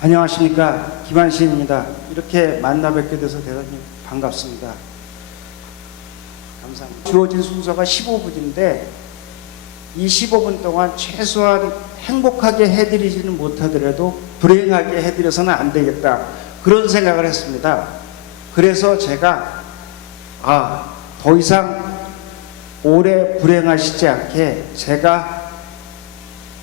안녕하십니까, 김한신입니다. 이렇게 만나 뵙게 돼서 대단히 반갑습니다. 감사합니다. 주어진 순서가 15분인데 이 15분 동안 최소한 행복하게 해드리지는 못하더라도 불행하게 해드려서는 안 되겠다, 그런 생각을 했습니다. 그래서 제가 더 이상 오래 불행하시지 않게 제가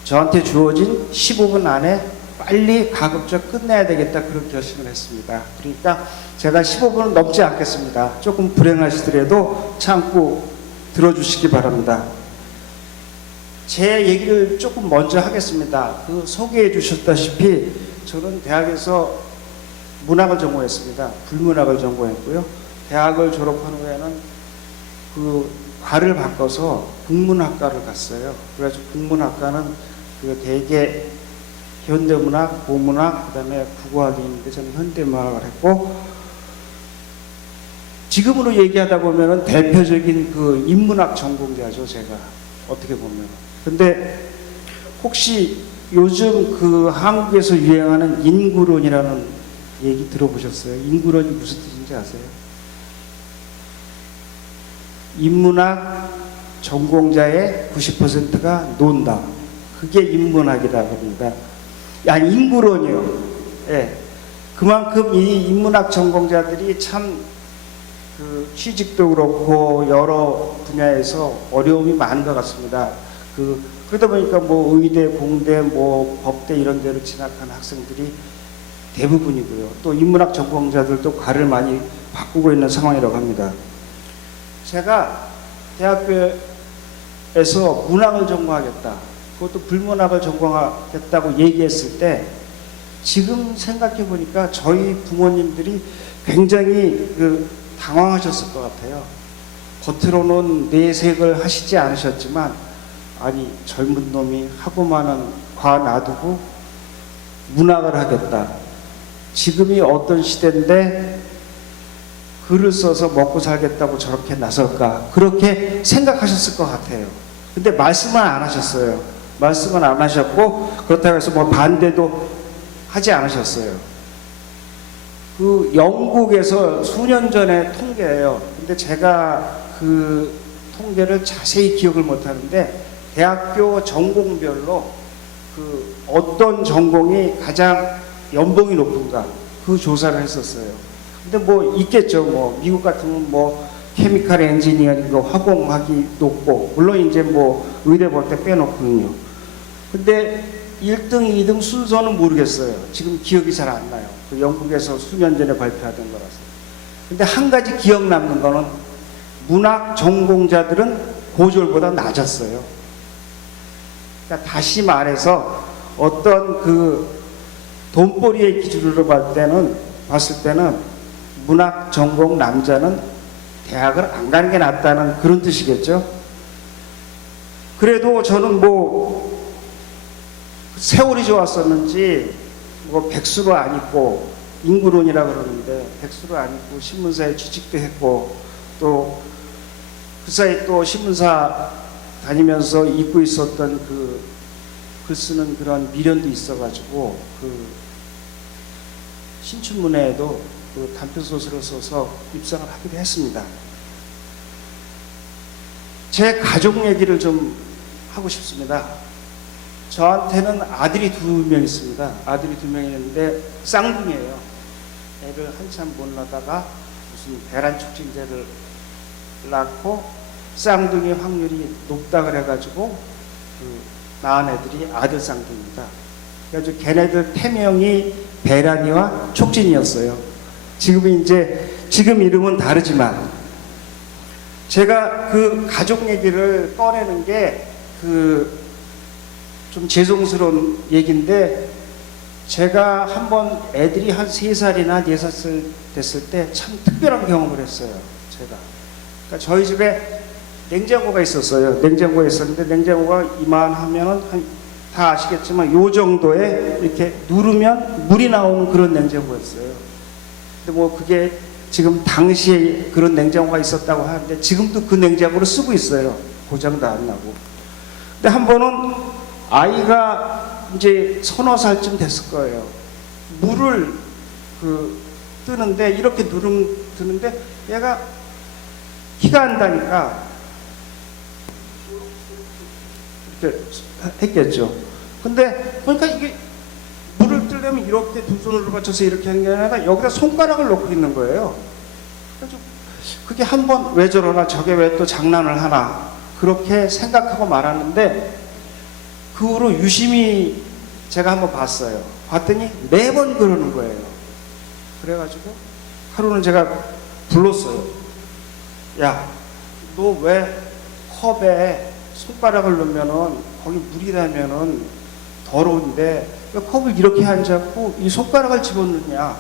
저한테 주어진 15분 안에 빨리 가급적 끝내야 되겠다, 그런 결심을 했습니다. 그러니까 제가 15분은 넘지 않겠습니다. 조금 불행하시더라도 참고 들어주시기 바랍니다. 제 얘기를 조금 먼저 하겠습니다. 소개해 주셨다시피 저는 대학에서 문학을 전공했습니다. 불문학을 전공했고요. 대학을 졸업한 후에는 과를 바꿔서 국문학과를 갔어요. 그래서 국문학과는 대개 현대문학, 고문학, 그 다음에 국어학이 있는데 저는 현대문학을 했고, 지금으로 얘기하다 보면은 대표적인 인문학 전공자죠, 제가. 어떻게 보면. 근데 혹시 요즘 한국에서 유행하는 인구론이라는 얘기 들어보셨어요? 인구론이 무슨 뜻인지 아세요? 인문학 전공자의 90%가 논다. 그게 인문학이라고 합니다. 인구론이요. 예. 그만큼 이 인문학 전공자들이 참 취직도 그렇고 여러 분야에서 어려움이 많은 것 같습니다. 그러다 보니까 의대, 공대, 법대 이런 데로 진학한 학생들이 대부분이고요. 또 인문학 전공자들도 과를 많이 바꾸고 있는 상황이라고 합니다. 제가 대학교에서 문학을 전공하겠다, 그것도 불문학을 전공하겠다고 얘기했을 때 지금 생각해 보니까 저희 부모님들이 굉장히 당황하셨을 것 같아요. 겉으로는 내색을 하시지 않으셨지만, 아니 젊은 놈이 하고만은 과 놔두고 문학을 하겠다, 지금이 어떤 시대인데 글을 써서 먹고 살겠다고 저렇게 나설까, 그렇게 생각하셨을 것 같아요. 근데 말씀은 안 하셨어요. 말씀은 안 하셨고, 그렇다고 해서 반대도 하지 않으셨어요. 영국에서 수년 전에 통계예요. 근데 제가 통계를 자세히 기억을 못 하는데, 대학교 전공별로 어떤 전공이 가장 연봉이 높은가, 조사를 했었어요. 근데 있겠죠. 미국 같으면 케미칼 엔지니어링, 화공학이 높고, 물론 이제 의대 볼 때 빼놓거든요. 근데 1등, 2등 순서는 모르겠어요. 지금 기억이 잘 안 나요. 영국에서 수년 전에 발표하던 거라서. 근데 한 가지 기억 남는 거는 문학 전공자들은 고졸보다 낮았어요. 그러니까 다시 말해서 어떤 돈벌이의 기준으로 봤을 때는 문학 전공 남자는 대학을 안 가는 게 낫다는 그런 뜻이겠죠. 그래도 저는 세월이 좋았었는지 백수로 안 입고, 인구론이라고 그러는데 백수로 안 입고 신문사에 취직도 했고, 또 그 사이 또 신문사 다니면서 입고 있었던 글 쓰는 그런 미련도 있어가지고 신춘문예에도 단편소설을 써서 입상을 하기도 했습니다. 제 가족 얘기를 좀 하고 싶습니다. 저한테는 아들이 2명 있습니다. 아들이 2명 있는데 쌍둥이에요. 애를 한참 못 낳다가 무슨 배란 촉진제를 낳고 쌍둥이 확률이 높다 그래가지고 낳은 애들이 아들 쌍둥이입니다. 그래가지고 걔네들 태명이 배란이와 촉진이었어요. 지금 이름은 다르지만, 제가 가족 얘기를 꺼내는 게 좀 죄송스러운 얘기인데, 제가 한번 애들이 한 3살이나 4살 됐을 때 참 특별한 경험을 했어요. 그러니까 저희 집에 냉장고가 있었어요. 냉장고가 있었는데, 냉장고가 이만하면은 다 아시겠지만 요 정도에 이렇게 누르면 물이 나오는 그런 냉장고였어요. 근데 그게 지금 당시에 그런 냉장고가 있었다고 하는데, 지금도 그 냉장고를 쓰고 있어요. 고장도 안 나고. 근데 한 번은 아이가 이제 서너 살쯤 됐을 거예요. 물을 뜨는데 이렇게 누르면 드는데 얘가 키가 안다니까 이렇게 했겠죠. 근데 그러니까 이게 물을 뜨려면 이렇게 두 손으로 받쳐서 이렇게 하는 게 아니라 여기다 손가락을 놓고 있는 거예요. 그래서 그게 한번 왜 저러나 저게 왜 또 장난을 하나 그렇게 생각하고 말았는데 그 후로 유심히 제가 한번 봤어요. 봤더니 매번 그러는 거예요. 그래가지고 하루는 제가 불렀어요. 야, 너 왜 컵에 손가락을 넣으면은 거기 물이 나면은 더러운데 왜 컵을 이렇게 하지 않고 이 손가락을 집어넣냐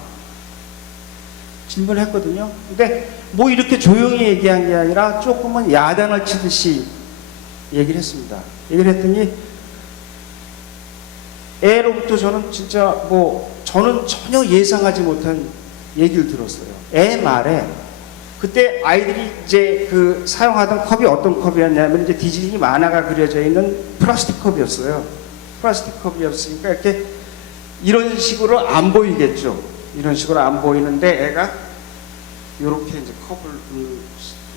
질문을 했거든요. 근데 뭐 이렇게 조용히 얘기한 게 아니라 조금은 야단을 치듯이 얘기를 했습니다. 얘기를 했더니 애로부터 저는 진짜 저는 전혀 예상하지 못한 얘기를 들었어요. 애 말에 그때 아이들이 이제 사용하던 컵이 어떤 컵이었냐면 이제 디즈니 만화가 그려져 있는 플라스틱 컵이었어요. 플라스틱 컵이었으니까 이렇게 이런 식으로 안 보이겠죠. 이런 식으로 안 보이는데 애가 이렇게 이제 컵을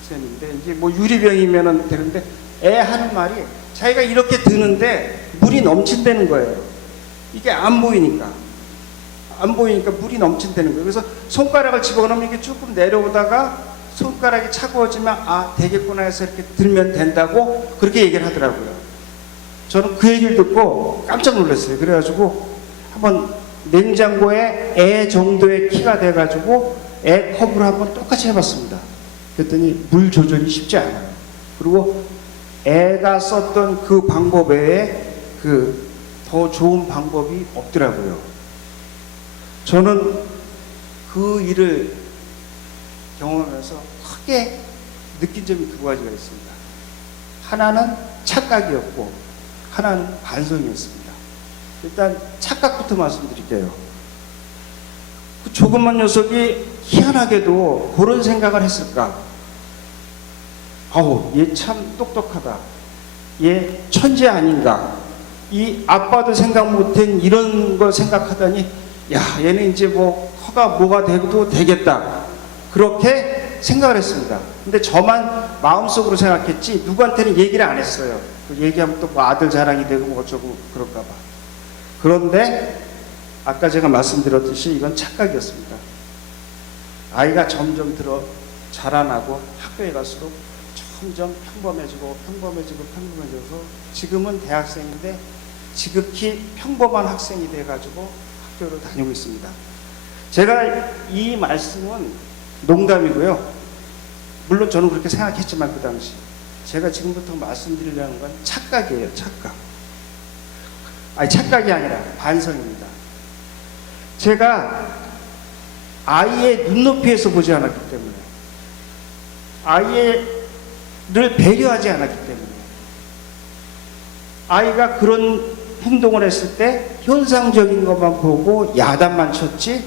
셈인데 이제 유리병이면은 되는데 애 하는 말이 자기가 이렇게 드는데 물이 넘친다는 거예요. 이게 안 보이니까 물이 넘친다는 거예요. 그래서 손가락을 집어넣으면 이게 조금 내려오다가 손가락이 차가워지면 되겠구나 해서 이렇게 들면 된다고 그렇게 얘기를 하더라고요. 저는 그 얘기를 듣고 깜짝 놀랐어요. 그래가지고 한번 냉장고에 애 정도의 키가 돼가지고 애 컵으로 한번 똑같이 해봤습니다. 그랬더니 물 조절이 쉽지 않아요. 그리고 애가 썼던 그 방법 외에 더 좋은 방법이 없더라고요. 저는 그 일을 경험하면서 크게 느낀 점이 두 가지가 있습니다. 하나는 착각이었고 하나는 반성이었습니다. 일단 착각부터 말씀드릴게요. 그 조그만 녀석이 희한하게도 그런 생각을 했을까? 얘 참 똑똑하다. 얘 천재 아닌가? 이 아빠도 생각 못한 이런 걸 생각하더니 얘는 이제 커가 뭐가 돼도 되겠다. 그렇게 생각을 했습니다. 근데 저만 마음속으로 생각했지 누구한테는 얘기를 안 했어요. 얘기하면 또 아들 자랑이 되고 어쩌고 그럴까 봐. 그런데 아까 제가 말씀드렸듯이 이건 착각이었습니다. 아이가 점점 자라나고 학교에 갈수록 점점 평범해져서 지금은 대학생인데 지극히 평범한 학생이 돼가지고 학교를 다니고 있습니다. 제가 이 말씀은 농담이고요. 물론 저는 그렇게 생각했지만 그 당시 제가 지금부터 말씀드리려는 건 착각이에요. 착각이 아니라 반성입니다. 제가 아이의 눈높이에서 보지 않았기 때문에 아이를 배려하지 않았기 때문에 아이가 그런 행동을 했을 때 현상적인 것만 보고 야단만 쳤지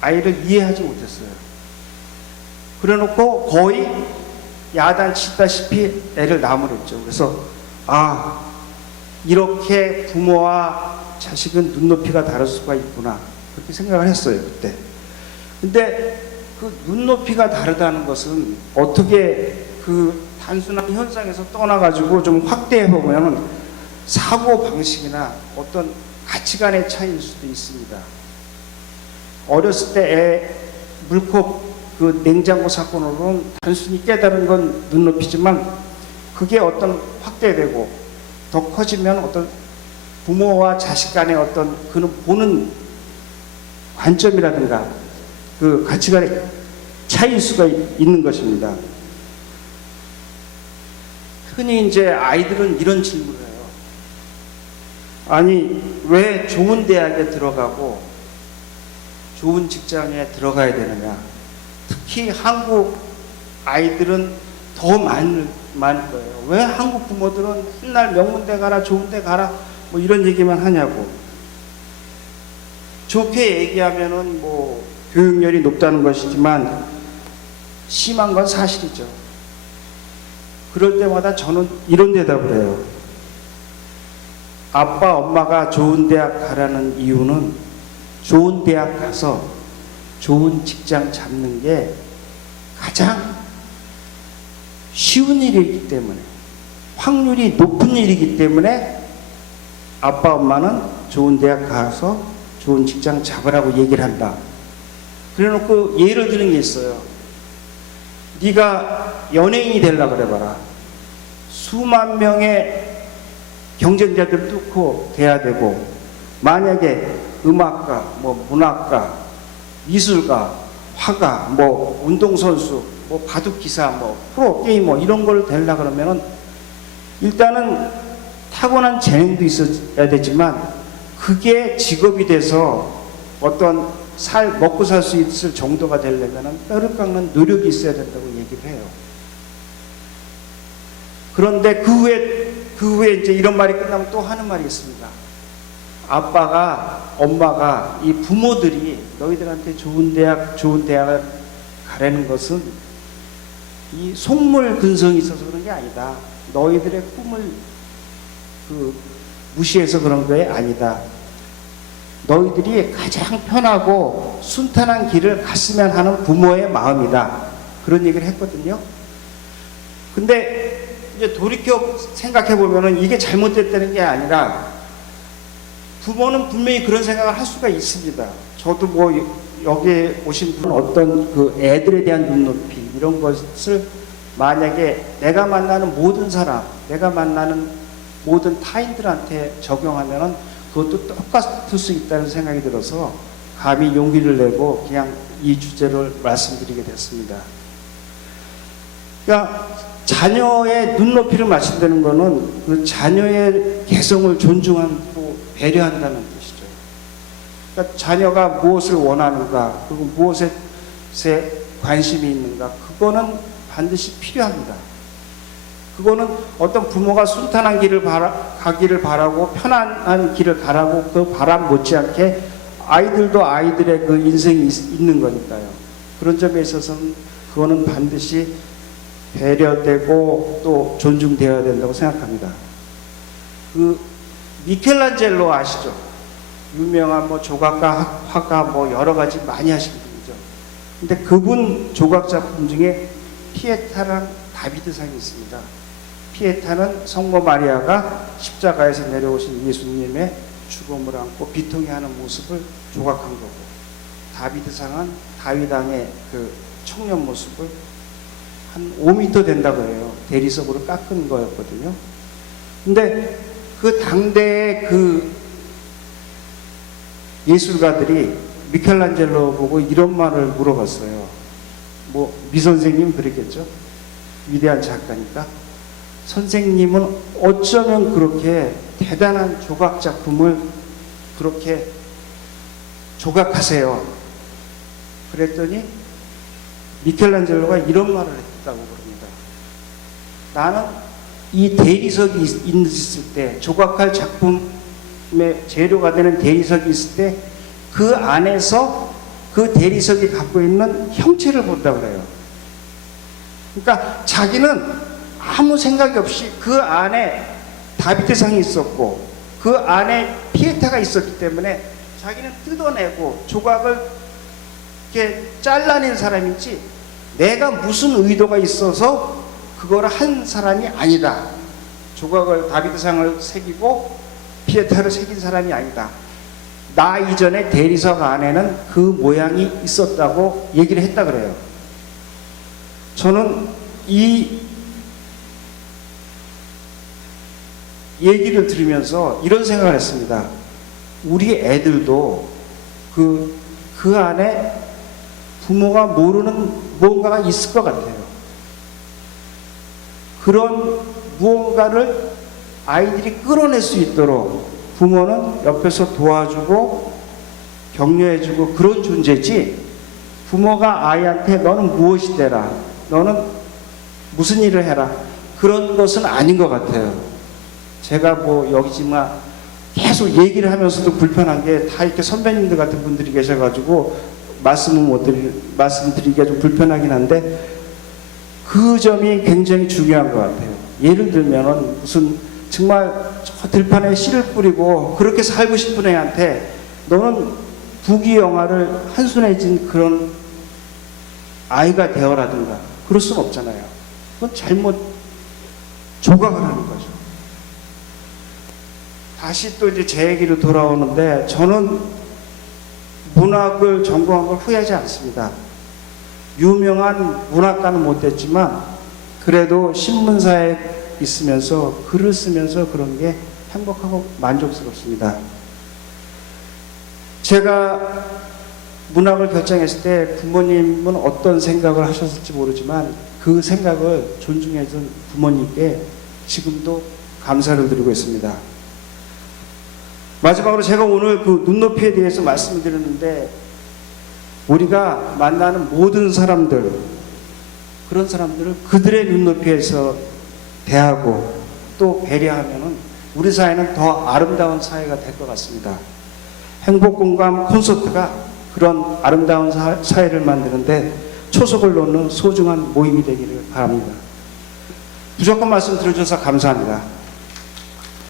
아이를 이해하지 못했어요. 그래놓고 거의 야단 치다시피 애를 나무랬죠. 그래서 이렇게 부모와 자식은 눈높이가 다를 수가 있구나 그렇게 생각을 했어요. 그때. 근데 그 눈높이가 다르다는 것은 어떻게 단순한 현상에서 떠나가지고 좀 확대해 보면 사고 방식이나 어떤 가치관의 차이일 수도 있습니다. 어렸을 때 애 물컵 냉장고 사건으로는 단순히 깨달은 건 눈높이지만 그게 어떤 확대되고 더 커지면 어떤 부모와 자식 간의 어떤 그는 보는 관점이라든가 그 가치관의 차이일 수가 있는 것입니다. 흔히 이제 아이들은 이런 질문을 해요. 왜 좋은 대학에 들어가고 좋은 직장에 들어가야 되느냐? 특히 한국 아이들은 더 많을 거예요. 왜 한국 부모들은 맨날 명문대 가라, 좋은 데 가라, 이런 얘기만 하냐고. 좋게 얘기하면은 교육열이 높다는 것이지만 심한 건 사실이죠. 그럴 때마다 저는 이런 대답을 해요. 아빠, 엄마가 좋은 대학 가라는 이유는 좋은 대학 가서 좋은 직장 잡는 게 가장 쉬운 일이기 때문에, 확률이 높은 일이기 때문에 아빠 엄마는 좋은 대학 가서 좋은 직장 잡으라고 얘기를 한다. 그래놓고 예를 드는 게 있어요. 네가 연예인이 되려고 그래봐라. 수만 명의 경쟁자들 뚫고 돼야 되고, 만약에 음악가, 뭐 문학가, 미술가, 화가, 뭐 운동선수, 뭐 바둑기사, 뭐 프로게이머 이런 걸 되려고 그러면은 일단은 타고난 재능도 있어야 되지만 그게 직업이 돼서 어떤 먹고 살 수 있을 정도가 되려면은 뼈를 깎는 노력이 있어야 된다고 얘기를 해요. 그런데 그 후에 이제 이런 말이 끝나면 또 하는 말이 있습니다. 아빠가, 엄마가, 이 부모들이 너희들한테 좋은 대학을 가라는 것은 이 속물 근성이 있어서 그런 게 아니다. 너희들의 꿈을 무시해서 그런 게 아니다. 너희들이 가장 편하고 순탄한 길을 갔으면 하는 부모의 마음이다. 그런 얘기를 했거든요. 근데 이제 돌이켜 생각해 보면은 이게 잘못됐다는 게 아니라 부모는 분명히 그런 생각을 할 수가 있습니다. 저도 뭐 여기에 오신 분은 어떤 그 애들에 대한 눈높이 이런 것을 만약에 내가 만나는 모든 사람, 내가 만나는 모든 타인들한테 적용하면은 그것도 똑같을 수 있다는 생각이 들어서 감히 용기를 내고 그냥 이 주제를 말씀드리게 됐습니다. 그러니까 자녀의 눈높이를 맞춘다는 것은 그 자녀의 개성을 존중하고 배려한다는 뜻이죠. 그러니까 자녀가 무엇을 원하는가, 그리고 무엇에 관심이 있는가, 그거는 반드시 필요합니다. 그거는 어떤 부모가 순탄한 길을 가기를 바라고 편안한 길을 가라고 그 바람 못지않게 아이들도 아이들의 그 인생이 있는 거니까요. 그런 점에 있어서는 그거는 반드시 배려되고 또 존중되어야 된다고 생각합니다. 그 미켈란젤로 아시죠? 유명한 뭐 조각가, 화가 뭐 여러 가지 많이 하신 분이죠. 근데 그분 조각 작품 중에 피에타랑 다비드상이 있습니다. 피에타는 성모 마리아가 십자가에서 내려오신 예수님의 죽음을 안고 비통해하는 모습을 조각한 거고, 다비드상은 다윗 왕의 그 청년 모습을 한 5m 된다고 해요. 대리석으로 깎은 거였거든요. 근데 그 당대의 그 예술가들이 미켈란젤로 보고 이런 말을 물어봤어요. 뭐 미 선생님 그랬겠죠. 위대한 작가니까. 선생님은 어쩌면 그렇게 대단한 조각 작품을 그렇게 조각하세요. 그랬더니 미켈란젤로가 이런 말을 했다고 그럽니다. 나는 이 대리석이 있을 때, 조각할 작품의 재료가 되는 대리석이 있을 때 그 안에서 그 대리석이 갖고 있는 형체를 본다고 그래요. 그러니까 자기는 아무 생각이 없이 그 안에 다비드상이 있었고 그 안에 피에타가 있었기 때문에 자기는 뜯어내고 조각을 이렇게 잘라낸 사람이지 내가 무슨 의도가 있어서 그거를 한 사람이 아니다. 조각을 다비드상을 새기고 피에타를 새긴 사람이 아니다. 나 이전에 대리석 안에는 그 모양이 있었다고 얘기를 했다 그래요. 저는 이 얘기를 들으면서 이런 생각을 했습니다. 우리 애들도 그 안에 부모가 모르는 무언가가 있을 것 같아요. 그런 무언가를 아이들이 끌어낼 수 있도록 부모는 옆에서 도와주고 격려해주고 그런 존재지, 부모가 아이한테 너는 무엇이 되라, 너는 무슨 일을 해라, 그런 것은 아닌 것 같아요. 제가 뭐 여기지만 계속 얘기를 하면서도 불편한 게 다 이렇게 선배님들 같은 분들이 계셔가지고 말씀드리기가 좀 불편하긴 한데 그 점이 굉장히 중요한 것 같아요. 예를 들면은 무슨 정말 저 들판에 씨를 뿌리고 그렇게 살고 싶은 애한테 너는 부귀영화를 한순해 진 그런 아이가 되어라든가 그럴 수는 없잖아요. 그건 잘못 조각을 하는 거죠. 다시 또 이제 제 얘기로 돌아오는데, 저는 문학을 전공한 걸 후회하지 않습니다. 유명한 문학가는 못 됐지만 그래도 신문사에 있으면서 글을 쓰면서 그런 게 행복하고 만족스럽습니다. 제가 문학을 결정했을 때 부모님은 어떤 생각을 하셨을지 모르지만 그 생각을 존중해준 부모님께 지금도 감사를 드리고 있습니다. 마지막으로 제가 오늘 그 눈높이에 대해서 말씀을 드렸는데, 우리가 만나는 모든 사람들, 그런 사람들을 그들의 눈높이에서 대하고 또 배려하면은 우리 사회는 더 아름다운 사회가 될 것 같습니다. 행복공감 콘서트가 그런 아름다운 사회를 만드는데 초석을 놓는 소중한 모임이 되기를 바랍니다. 무조건 말씀 들어주셔서 감사합니다.